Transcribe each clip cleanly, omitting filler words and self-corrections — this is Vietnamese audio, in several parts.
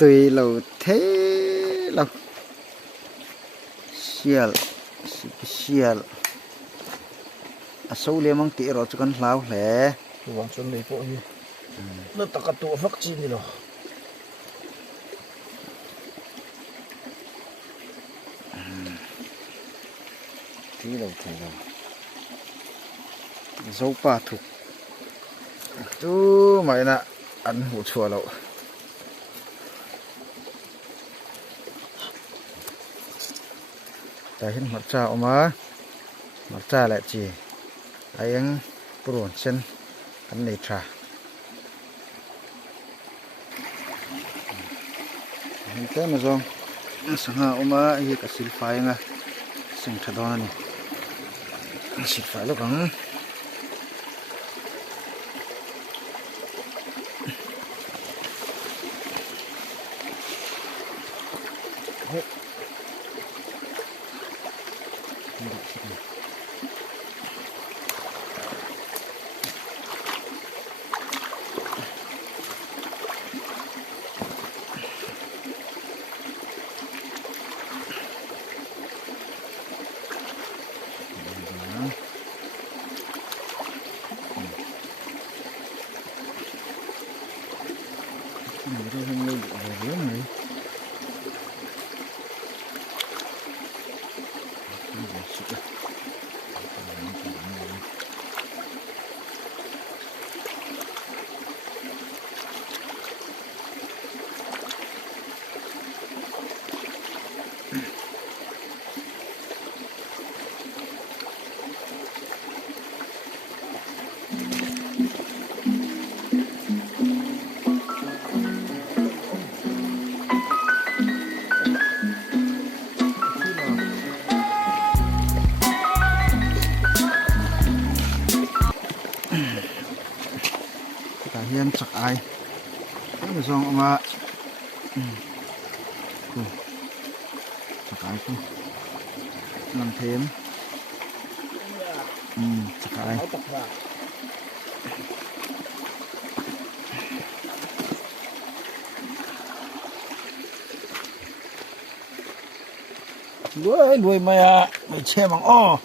tùy lầu thế lầu xiel xiel sâu liêm mang tỉ rồi cho con lao lẻ vòng xuân này bộ gì nó tắc cả tụ vaccine rồi tí đầu thầy rồi dấu ba thục chú mày nè ăn hủ chua lậu tại hiện mặt trà mà mặt trà lại chỉ ai ăn buồn chân ăn này trà hiện tại mà rồi sáng hôm mà cái cái xịt phai nga sinh thật đó này xịt phai lúc đó rồi không lên được rồi này hiên sặc ai cái mà xong mà sặc ai không làm thêm sặc ai đuôi mày che bằng o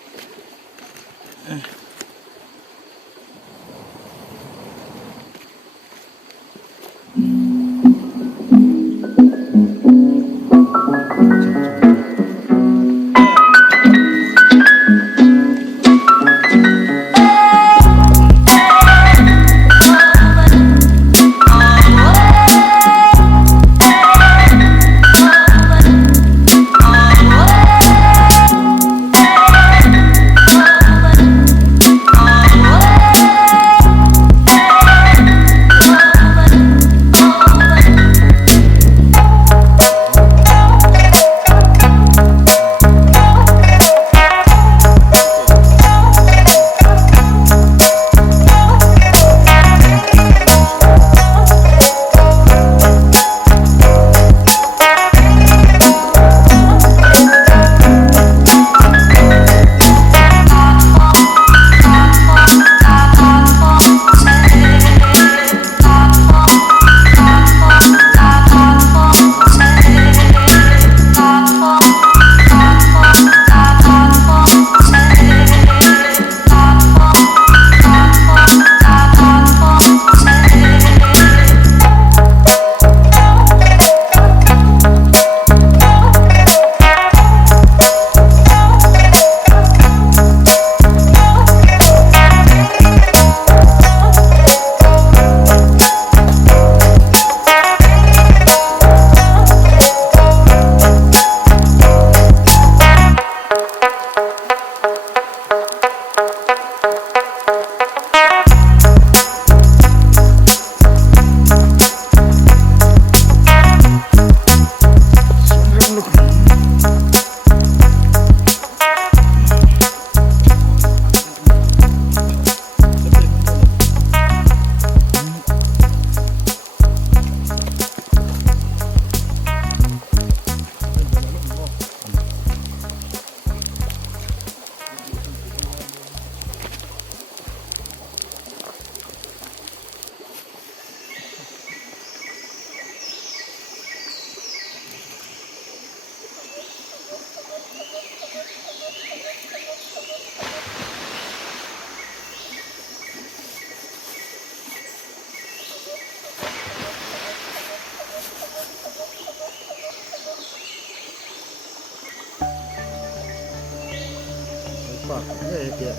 Pak, ya dia.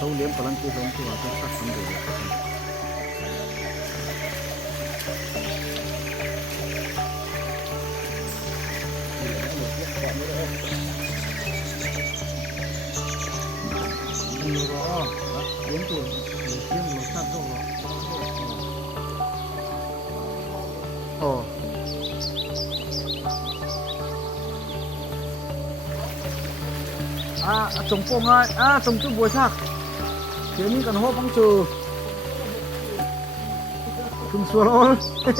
Sâu liếm của lăng kia giống của tôi phát không được. Nhiều rõ, đến tuổi tiêm một sát rồi. Ồ. Trồng phong ai, trồng chút bùa sắc. Thế mình cần hô băng trừ. Không xua rồi. Cái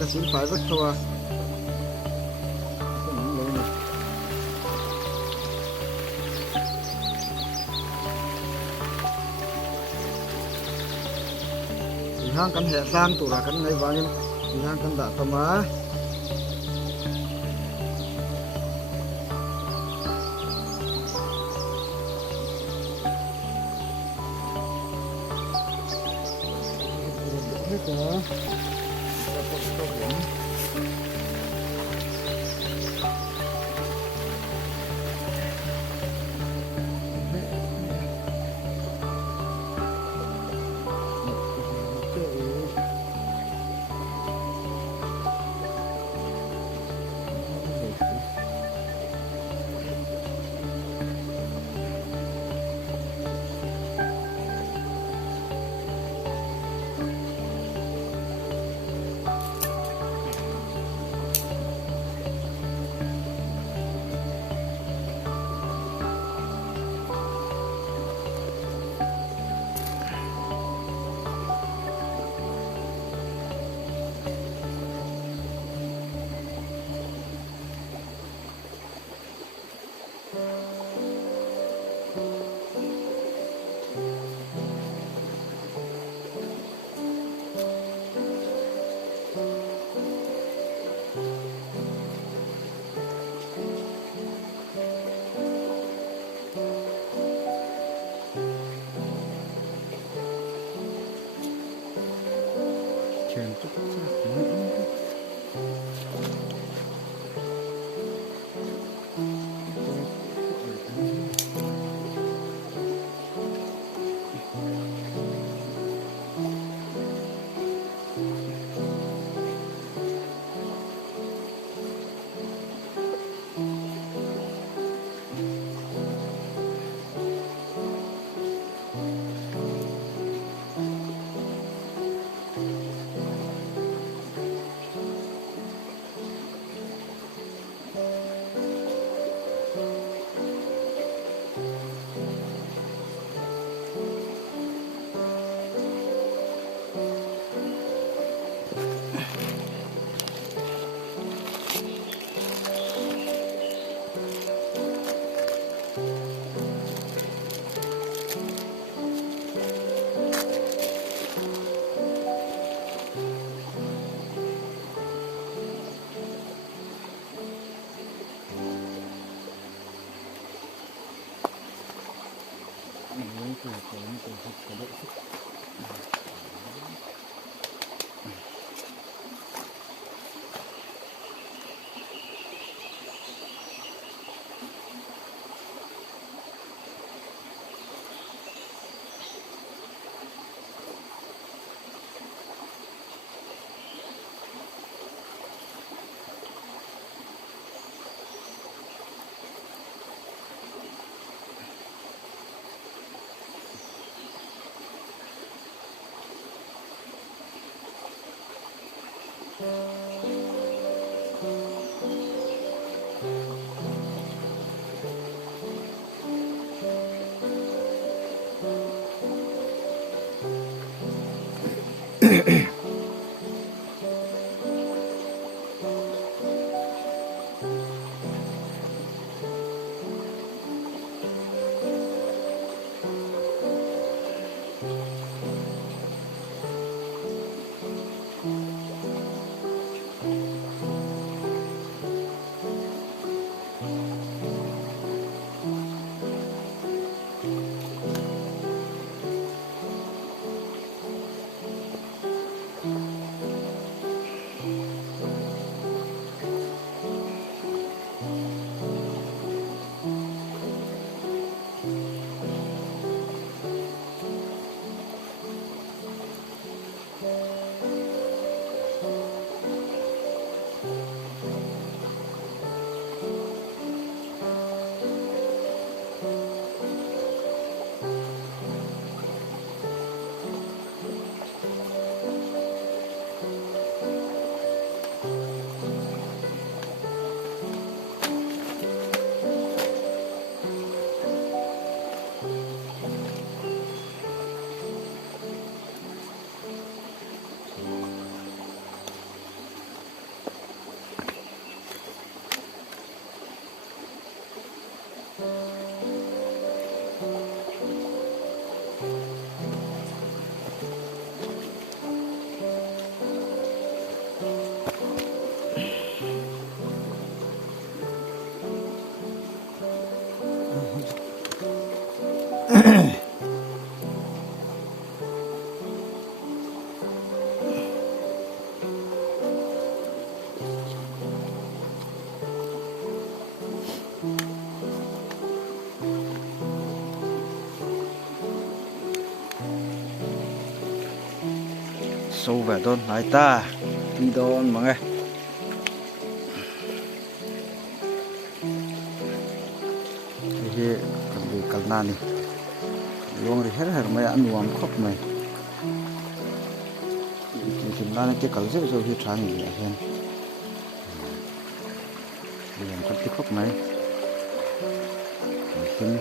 cá xin phải rất thua. Hang kan hệ sang tụ ra kan ngay vangin hang kan da tama chèn chút sâu về đôn lại ta đi đôn mà nghe thì cần bị cần nan đi luôn thì hết mấy ăn uống khóc mày thì nan cái cần rất rồi thì trang gì vậy bây giờ cần tích khóc mày xin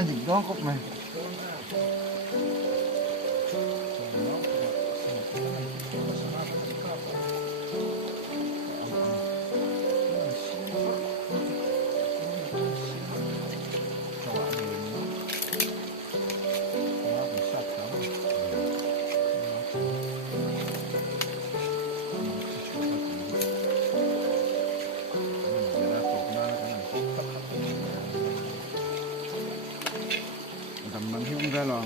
ăn gì đó khóc mày mình không ra lò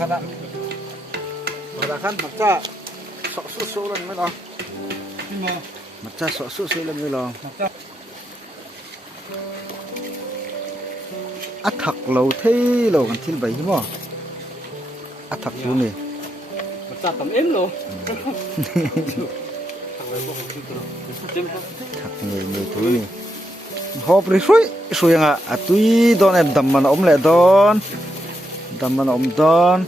kata. Kan macam sok susu lên mới lo. Macam sok susu lên mới lo. Athak lâu thế lâu còn thiên bảy mà. Athak tu nè. Macam tầm em luôn. Thak nghề tu nè. Hộp đi suy ngà. Tuy don em đầm mà ôm lại don. Đầm mà ôm don.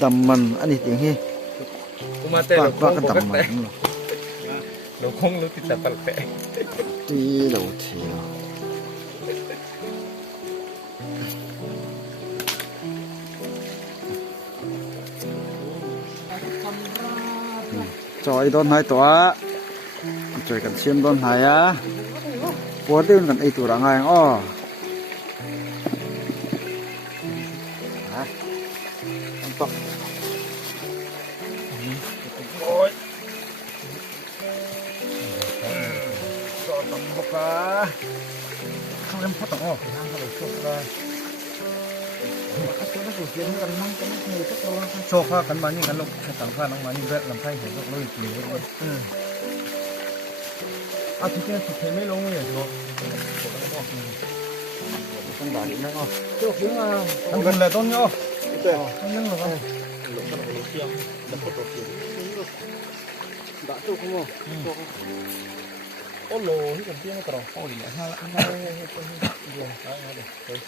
Đầm mình anh tiếng hi. Pak kan đầm mình. Lo không lo kita palpe. Tuy lâu thế. Trời đón hai tòa, trời cần xiêm đón hai á, bố tiêu cần ấy tụ ra ngay ó, ăn tóc, ôi, cho tầm bốc ra, không em phát tỏng ó, thì ăn phải chốt ra. Cho pha cắn bánh như cắn lục, tặng pha nóng bánh như vậy làm thay phải dọc lôi chỉ thôi. À thì cái thấy mấy lông này rồi. Con đá điện đó. Chỗ tiếng ăn gần là con nhá. Con nhá rồi. Lục con lục tiêm, đập một tiêm. Đã chỗ không không? Ô lô thì cần tiêm cái đó. Ô đi hai rồi. Đấy.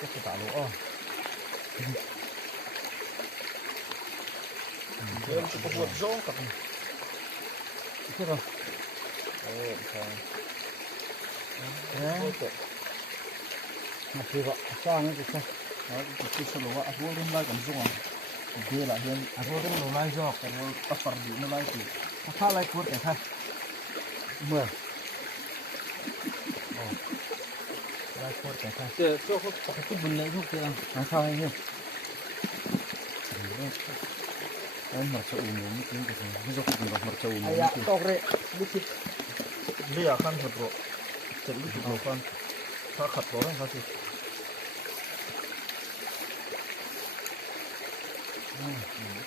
Cái tả lỗ. Em chỉ có vượt rõ cả. Thế rồi. Mà khi vậy, sao nó thì sao? Nó chỉ solo ạ, vô đến lại cầm dung à. Kia là hiện, vô đến nó lại giọt, cái nó tập phần đi nó lại thì, nó phát lại cuốn cái thay. Mưa. Lại cuốn cái thay. Chứ cho cái bún này không kia, nó sao hay nhỉ? Em marca umum ini gitu. Besok juga marca umum. Ayah tore dikit. Dia akan bro. Jadi juga kan. Sakat orang kasih.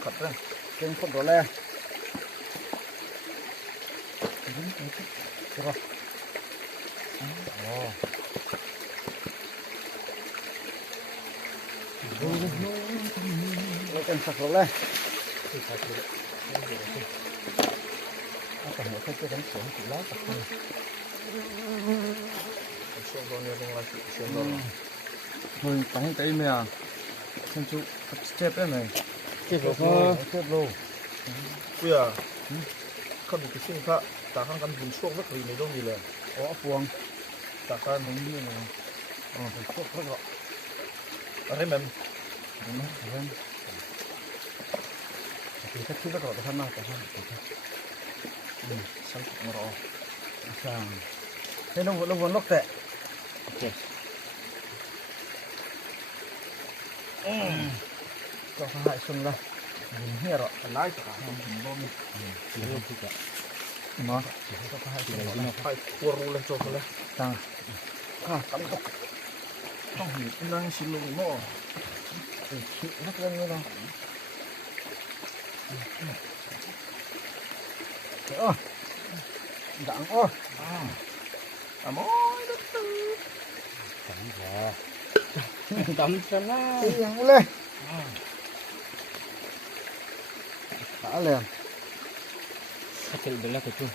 Kat kan. Keng pot boleh. Terus. Oh. Keng sak boleh. Còn một cái đánh xuống chỉ lá tập này. Xuống con này không là xuống đó. Thôi bắn tay mày à. Xem chú step đấy này. Step luôn. Bây giờ không được cái sinh pháp. Ta không cần vùng xuống rất này đâu gì là. Có fuông. Ta cần không như này. Phải xuống rất rõ. Ở đây mình. Thì chắc chắn có thân nào cả ha. Sáng cũng rõ. Sang. Thế nó vẫn lốc tệ. Ok. Cho hại xuân ra. Mình hiểu rồi, lái cả không bom. Chỉ luôn thì cả. Nó. Cho hại xuân ra. Phải cua lên cho lên. Sang. Tắm tóc. Không hiểu đang xin lỗi mỏ. Chịu mất lên nữa đâu. Ơ, đặng ơ, ôi đất tư, tắm chân á, tiếng lên, đã liền, thật sự đấy là cái chung,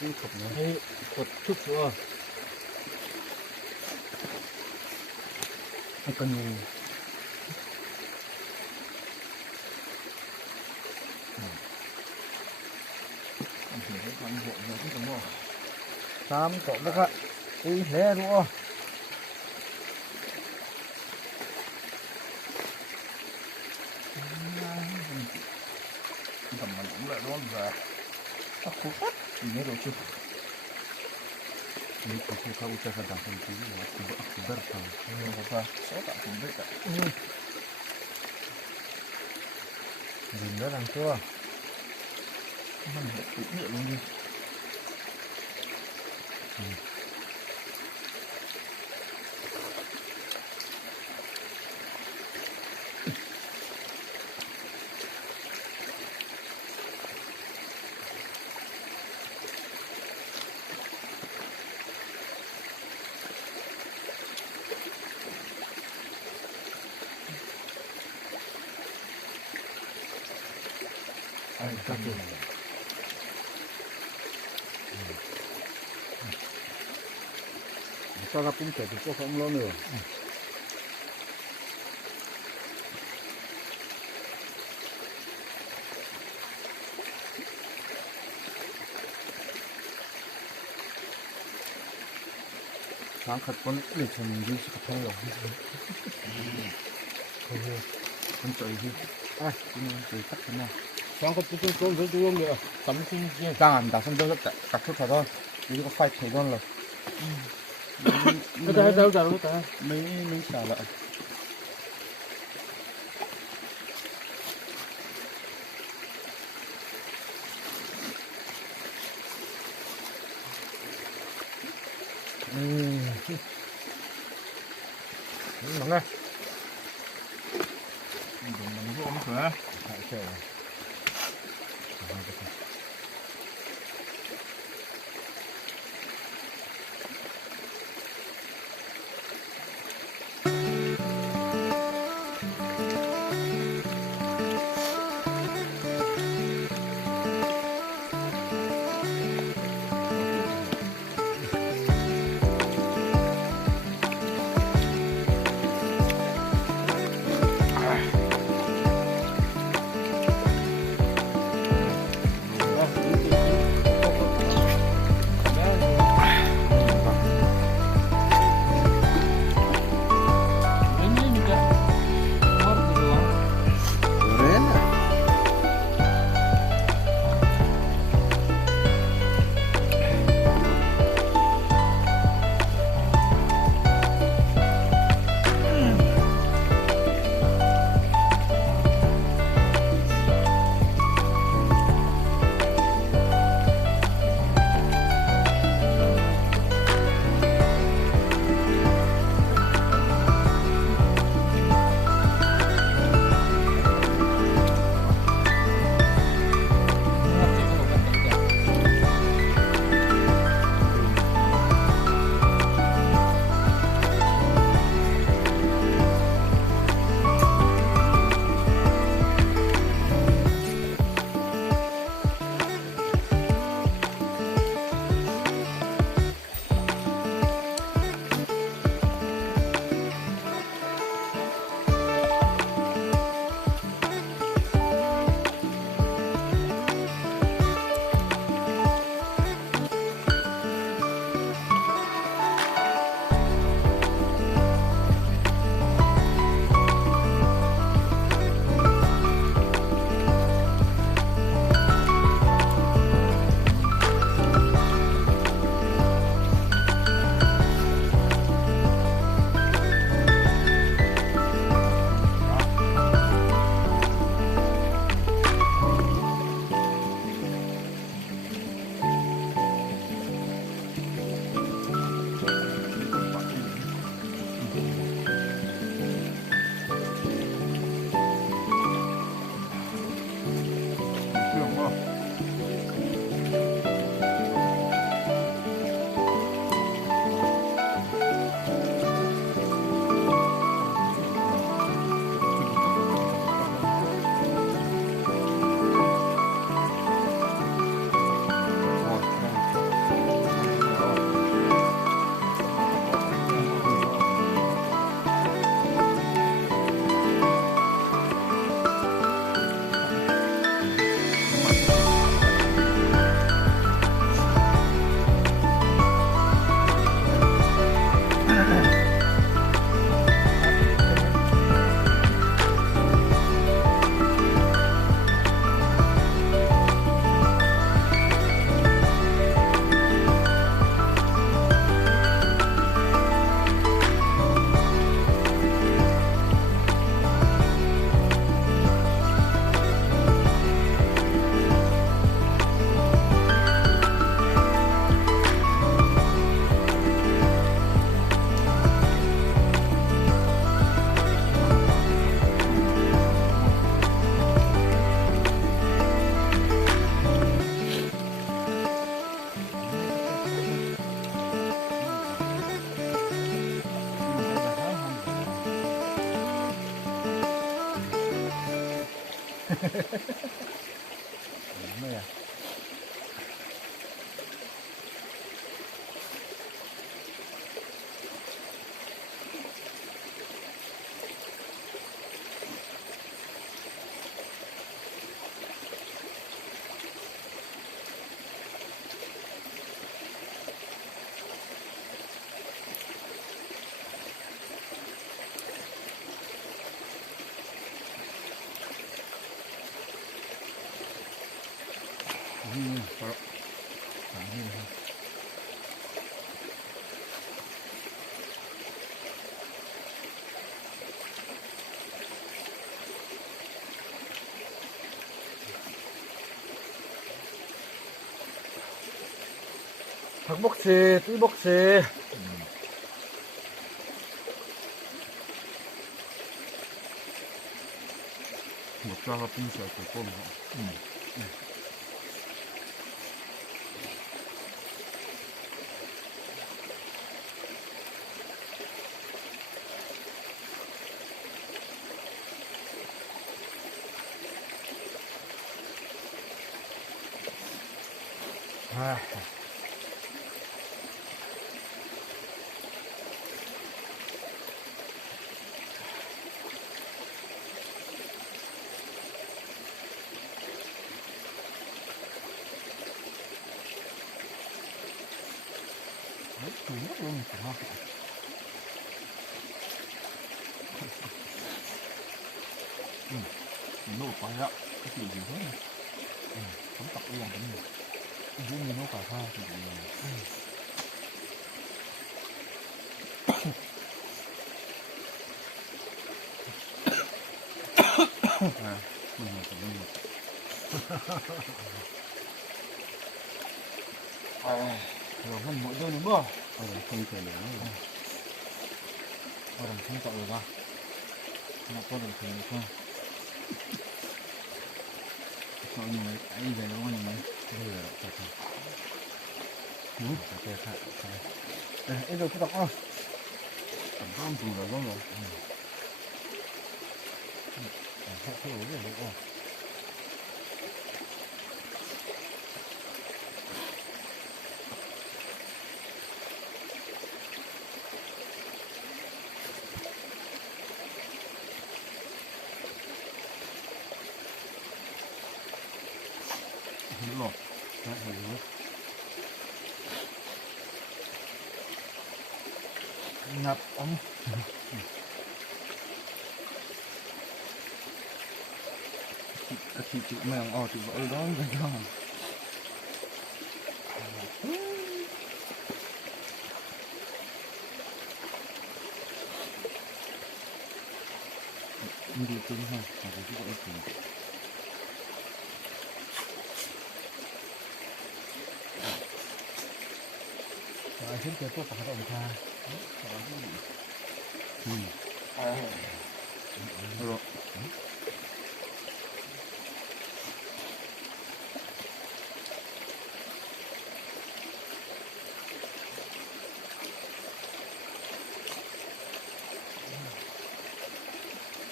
cái cục này, cột chút rồi, hay còn nhiều. Sam cậu bác ạ. Đi thế đúng không? Tầm mình cũng lại đón về. Tắc khổ phát. Thì nhớ rồi chưa? Ini aku kau ucap kata kunci ni, aku bertahu. Apa? Saya tak kumpulan tak. Nhìn đó làm chưa? Mình phải tự nhiên luôn đi. Sao là cũng thể thì có không lo nữa. sáng khát con để cho mình đi sẽ thay rồi con trời đi ai con trời cắt thế nào Sáng có chút con với chú ông nữa. Tắm xin kia. đang làm đã xong cho cắt chút thôi 이거 파이트 이건 Hết mấy xả lại nóng này. mình vô mất rồi Này à. Baru. Nah, ini. 닭복치, 띠복치. 먹자가 빙수할 때 꼬는 거. 아. 너무 좋아. Nấu quá ạ, cái gì thế này, không tập luôn cái này, ví dụ nấu cả hoa thì rồi hơn mỗi đôi nữa mưa, không thể nữa, không chọn được ra, nó có được thì được không? Sao như vậy? Ấy về đâu như vậy? Bây giờ thật thật. Thật thật thật. Ấy rồi cái đọc không? Tầm con cùng là rồi. Thật thế rồi được không? Lột đấy là gì ngập ống chị mèo chị vợ đó cái cho đi chung ha và cái vợ thì xin chào các bạn đồng tha. Rồi.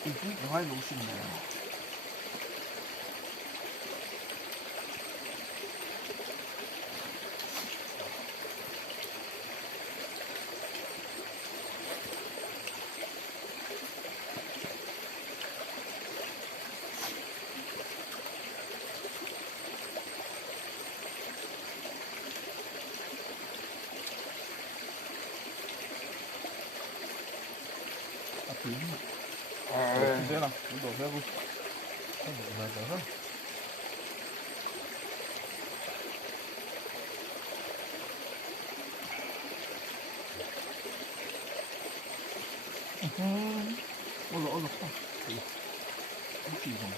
이게 영화의 로스인데요. Thế nào, đổ ra không? Không đổ ra được không? Ôi lỗ rồi không? Cái gì không?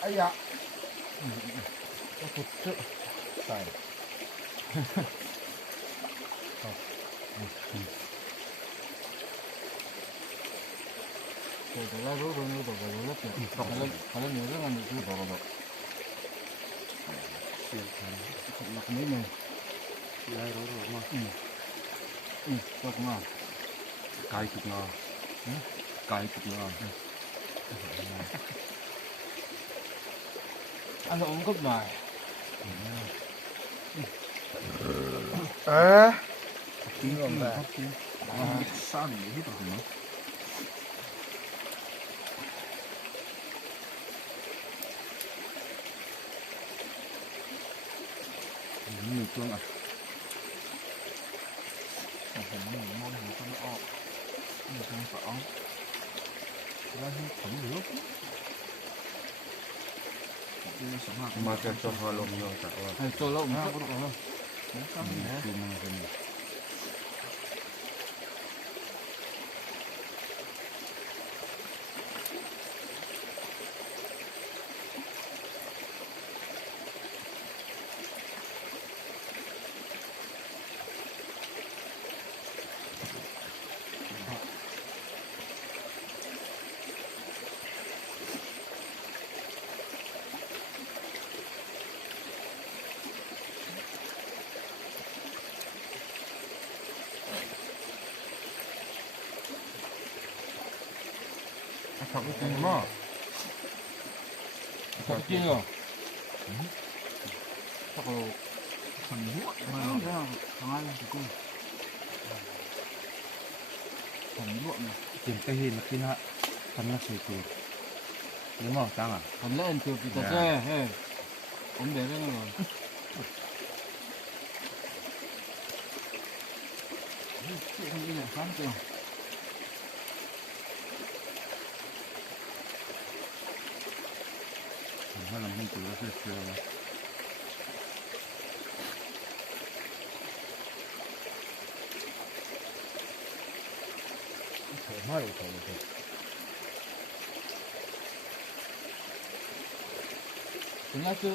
Ây da! Có cột chữ. Tài. Rồi cái lá rốt rồi nó đổ vào lớp này. Đọc cái lớp nhiều rất là nhiều thứ đổ vào. Không lọc mấy này. Lá rốt rồi mà. Đọc mà. Cay cực ngờ. Cay cực ngờ. ăn ống cốc này Tiếng rồi mà. sao mình biết được nó nhiều tương à phải nói là món gì cho nó ọ nhiều tương phải ọ ra hết thấm nước Mà cho họ lộn nhau tạiว่า hay cho lộn nó có được không Chùm mà cái này. thật cái gì mà thật cái gì à thật là phần muộn mà nó thằng ai thì cũng phần muộn này Tìm cái hình mà kia hả? Phần nó sủi sủi. Đúng không? Tăng à? phần lên từ từ từ xe hey ống để đấy rồi không đi lại khám chưa Nó làm hình từ nó sủi sủi. Thoải mái rồi. thứ nhất chứ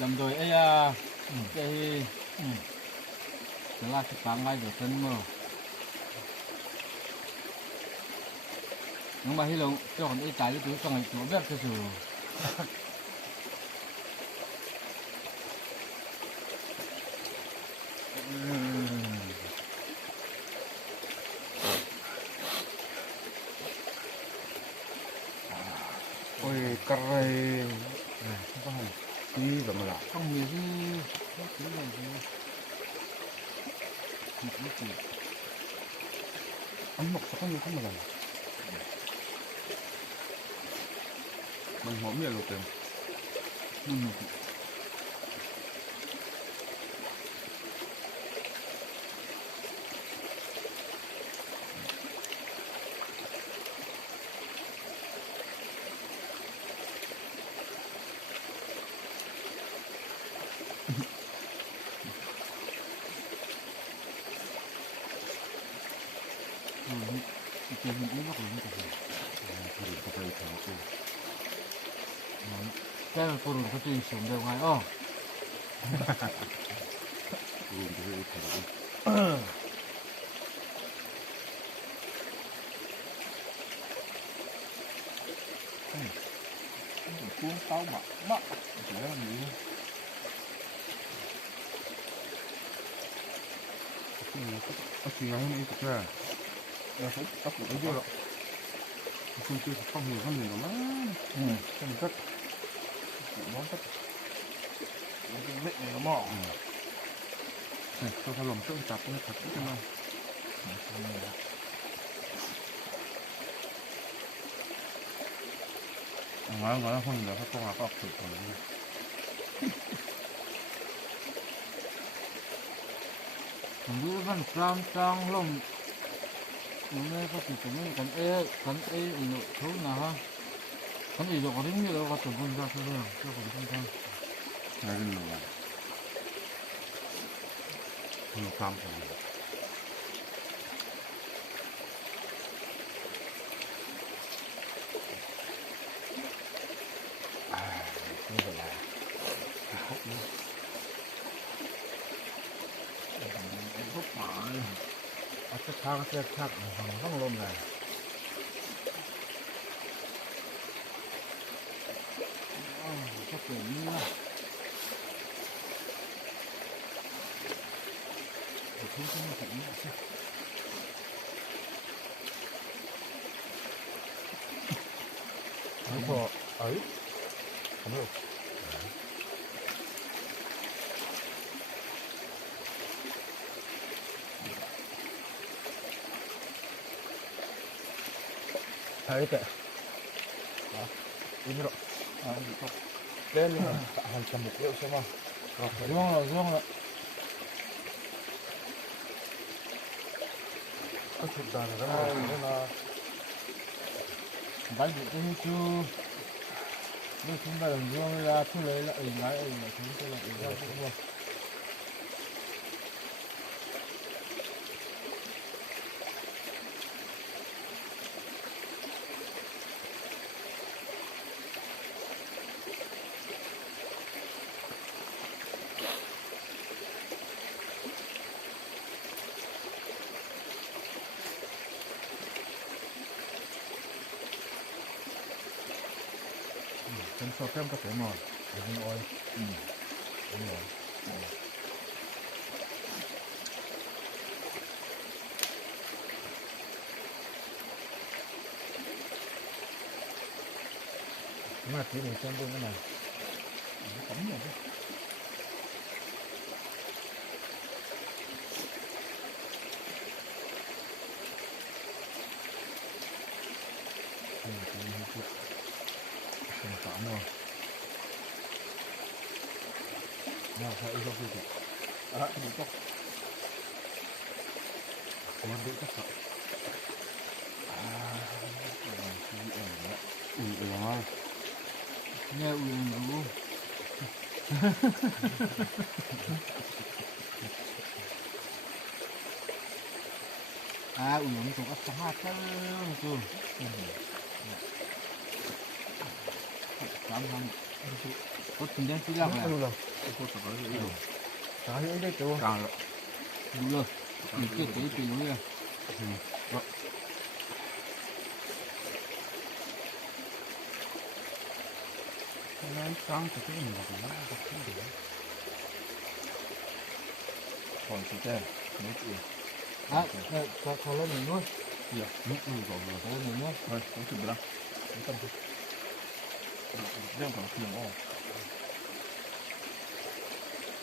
làm rồi ấy à cái là cái tám ngay rồi thân mà nhưng mà hi lâu cho còn ấy trái cái thứ trong này chỗ biết cái gì Ôi cà rê này không có hành tí và mà lạ không nhiều gì không thứ này gì một cái gì ăn mọc sao không mà làm mình hổm nhiều tiền một cái gì cũng mắc lắm cái gì thì có phải thằng cô cái là cô đừng có tiền sống đều ngay luôn cái thằng cuốn táo mặn chỉ là gì chỉ ngày hôm nay thật ra là phải tóc ở dưới đó không chưa không nhiều hơn nhiều lắm không cất món cất cái vịt này nó mỏ này cho它lòng tương chặt nó thật cái này nói không được các con có thử rồi mình vẫn trang trang lông 오늘 같은 경우는 간 이노 좋나 하 근데 이제 어린이들 같은 분 자체는 조금 항상 알겠는 거야 이거 다음 거 이거 야 hút mỡ cái thang cái thang không lôm này có kiểu như thứ cái này phải như thế 이거 ấy không được Hai tệ. Ini rok. Lên hàng trăm một liệu xem không? Dương rồi. Có chụp đàn ở đây nên là Bánh bị cái chú. Nếu chúng ta làm dương ra thu lấy lại lái mà chúng ta lại ra cũng được. Chăm sóc kem cà phê mò, đừng oi. Đúng rồi. Mà tí mình xem luôn cái này. Nó cắm rồi chứ. Không cắm rồi. Nào, phải cho cái gì? Đúng không? Có bị tất cả. Rồi. Nghe luôn. Uống cũng ấp hạt chứ. Cảm ơn. Có tình đến tí lắm à? Đúng rồi. Có phải cái gì đâu. Cá ấy đấy chú. Càng rồi. Đúng rồi. Mình chưa tới tí nữa nha. Nó sáng thì cái gì mà nó không được. Còn chị tên, mấy chị. Có lên mình luôn. Dạ, Nước rồi có lên mình luôn. Rồi, có chụp được không? Cái tâm chứ. Đeo cả tiền ô.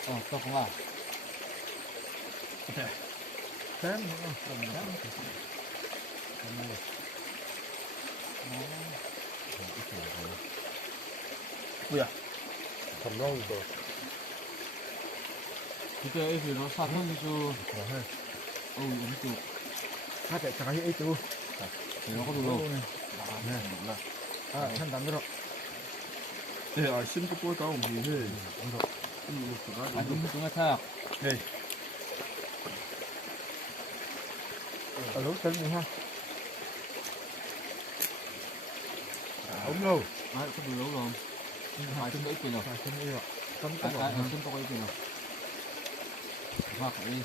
Tôi không à. Ok. Tém nữa. Rồi mình đáp. Ui à. Thầm lâu rồi. Cái thì nó sạch hơn chứ. Rồi ha. Uống chụp. Hai cái trái ấy chú. Thì nó có đủ đâu. Nè, là. Thân tắm rồi. 예, 싱가포르 다운 미해. Đúng thật. Đây. Ở lúc chân đi ha. Ống đâu? Có đủ đâu rồi. Phải chân ít kìa. Phải chân đi rồi. Cắm Chân to ít kìa. Hoa phải đi.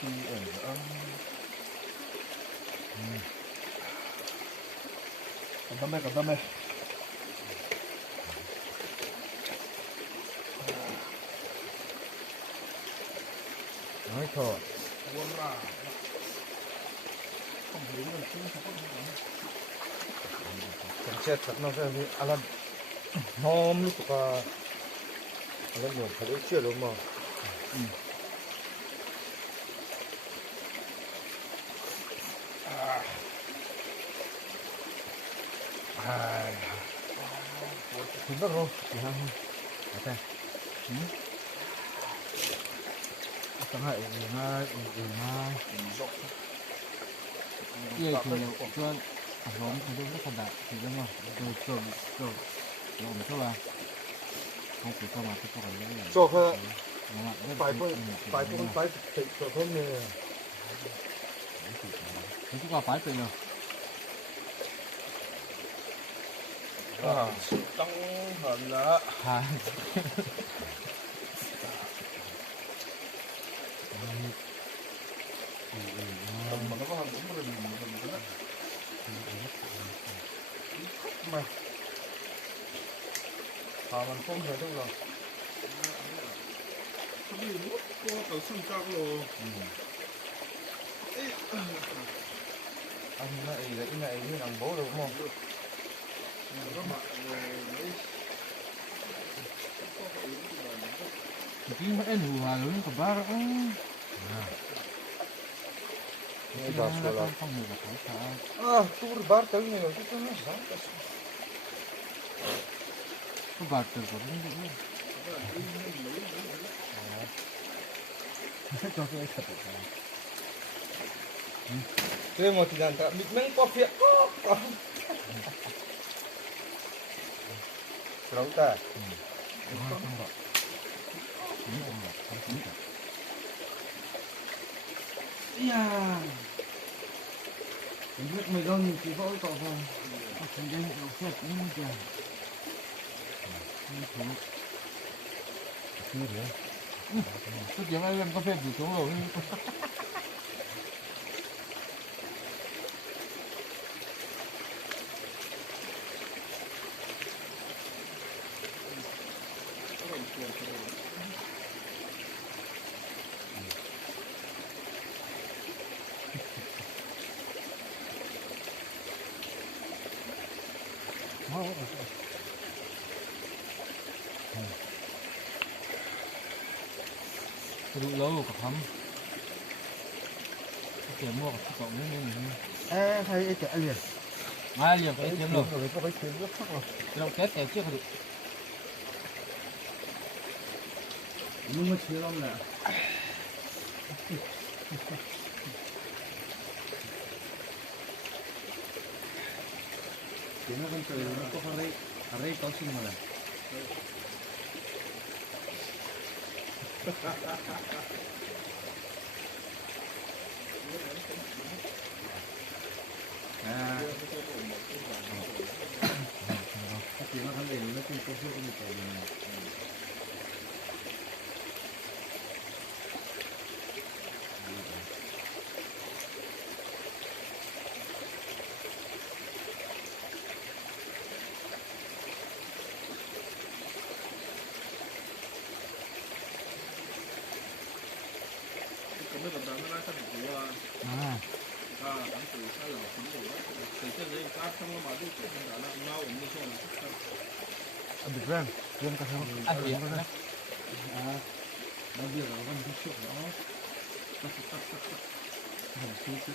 Khi ở Cảm ơn. Nói thôi. Không hiểu là chứ không có Cảnh chết thật nó sẽ bị Alan. Hôm lúc cả Alan nhiều phải đối chuyện luôn mà. Thím được không? Thì ha. Ok. Chẳng hạn hai. Cái thì cho rốn thì nó rất là thì đúng không? Rồi. Rồi mà thôi à. Không phải cho mà cái câu này. Cho hơi. Phải tự hơn nè. Thế chứ có phải tự nào. Tăng hẳn là. Mà nó có hẳn cũng là mình đó. Mà mình không thể đâu rồi. Cái gì mất có tờ xương căng rồi. Anh này như thằng bố được không? Thì mất em hù hà lớn của ba đó. không nhiều là phải sợ. Tôi bar tới này rồi, tôi nói sao? Có bạc từ của nó nữa. Cho cái thật. Thế mà thì đàn ta bị mấy có phiện. Đâu ta? Yeah. Biết mày gần chỉ có cậu thôi. Thành ra nó phết nhưng mà kìa. Như thế. Tôi kiếm ai em có phết gì xuống rồi. Đủ lâu cả thắm. Cái mua cái cậu nữa nên Hay cái liền. ai liền cái kiếm rồi. Rồi có cái kiếm rất sắc rồi. Cái đầu test cái trước rồi. Nhưng mà chưa lắm nè. Thì nó con trời nó có hari có xin mà này. Thì nó khẳng định nó cũng có sự như vậy này. Được rồi, riêng cái thôi. Ăn gì nữa? Nó bây giờ nó vẫn cái chuyện đó. Hẳn suy chứ.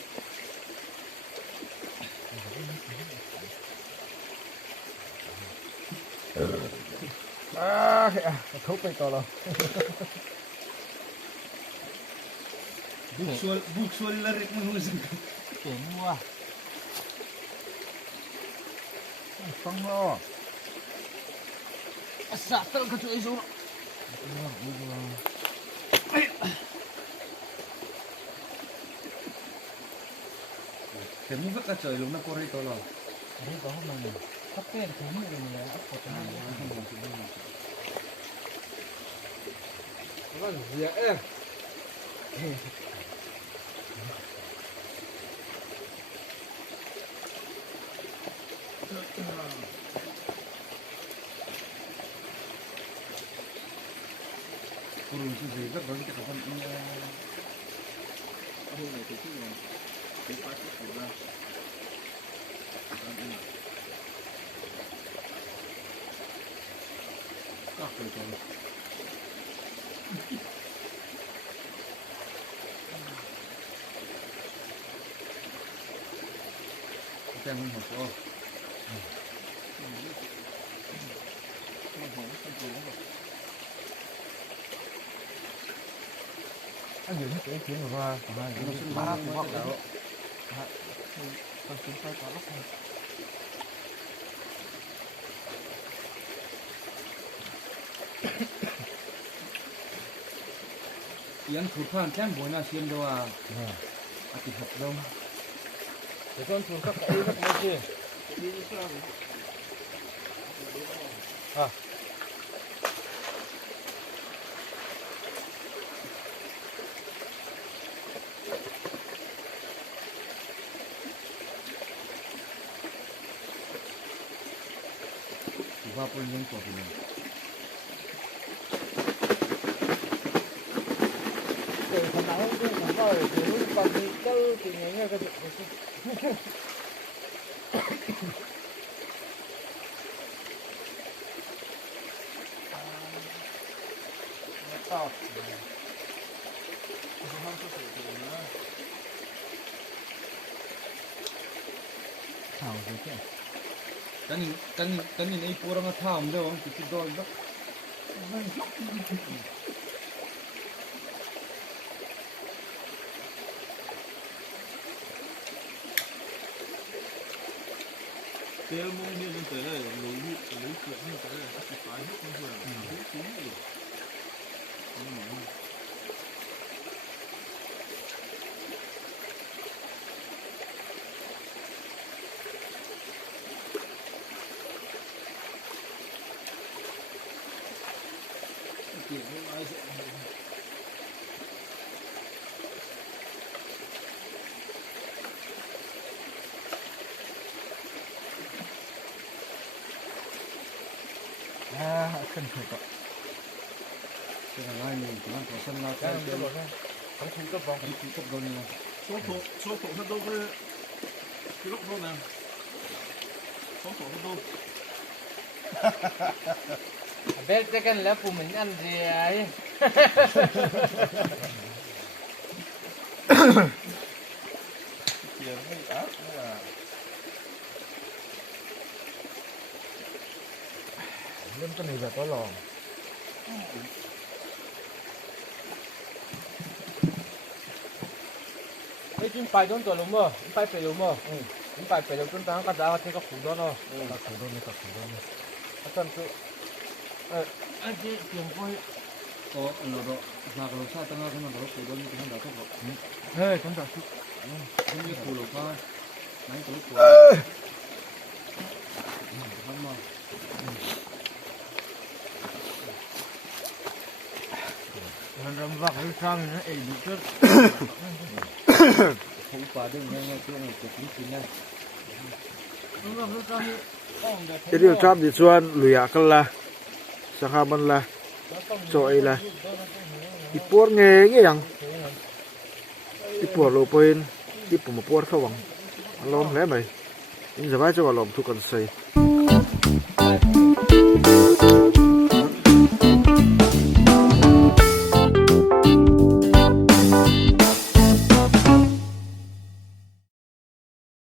Thúc cái to rồi. Buk sual larik mengusung. Tiền mua. Không lo. Sạ tao cái chuỗi xuống. Thế muốn vứt cả trời luôn nó có đây to rồi. Đấy có mà mình thắp cái thứ như là ấp của ta. Nó dễ. Kurung sih juga baru kita kapan ini. Aku nggak itu yang dipasang sudah. Kak itu. Kita yang mau. Anh giữ cái chuyện rồi ra, nó sẽ ba của bác đạo. Con chúng ta có lúc này. Yến thủ phan xem buổi nào xem đâu à? Thì thật đâu. Để con thủ các cái rất mấy gì? À. Apa pun yang kau pilih. Kenapa tu? Kenapa? Dulu pagi kau tinggalnya ke situ. Tahu. hào rồi chứ Kanin ay purang atham daw ang kitidol ba? Tel mong hiên lên tới đây, lấy chuyện như thế này, chỉ phải hết con người, hết chú gì. cân phải cọ Cái này ngay mình chỉ ăn có sân lao cái không thu cấp vòng không chỉ cấp đôi nha. Số phụ thật đâu cái lúc đâu nào. Số phụ thật đâu. biết cái là phụ mình ăn gì ấy Tiền hơi ác nữa là lên cái này là có lò cái chim bay đónตัวลงมั้งไปไปลงมั้งไปไปลงจนตั้งกระดาษที่เขาผูกด้วยเนาะผูกด้วยนี่ก็ผูกด้วยนี่อาจารย์คืออันที่เสียงก็lo đó là cái sao tăng cái mà nó phụ đơn như thế nào đóเฮ้ยฉันจะคิด không biết phụ lục thôi mấy cái lúc phụ không màมันรำวักให้สร้างนะเองดูเถอะ không qua được ngay chỗ này của chính chính này cái điều trap thì chuan lùi cái là sao mình là trội là ipor nghe cái yang ipor lo poin ipor một por khawang lom le mai in giờ vai cho lom thu kan sei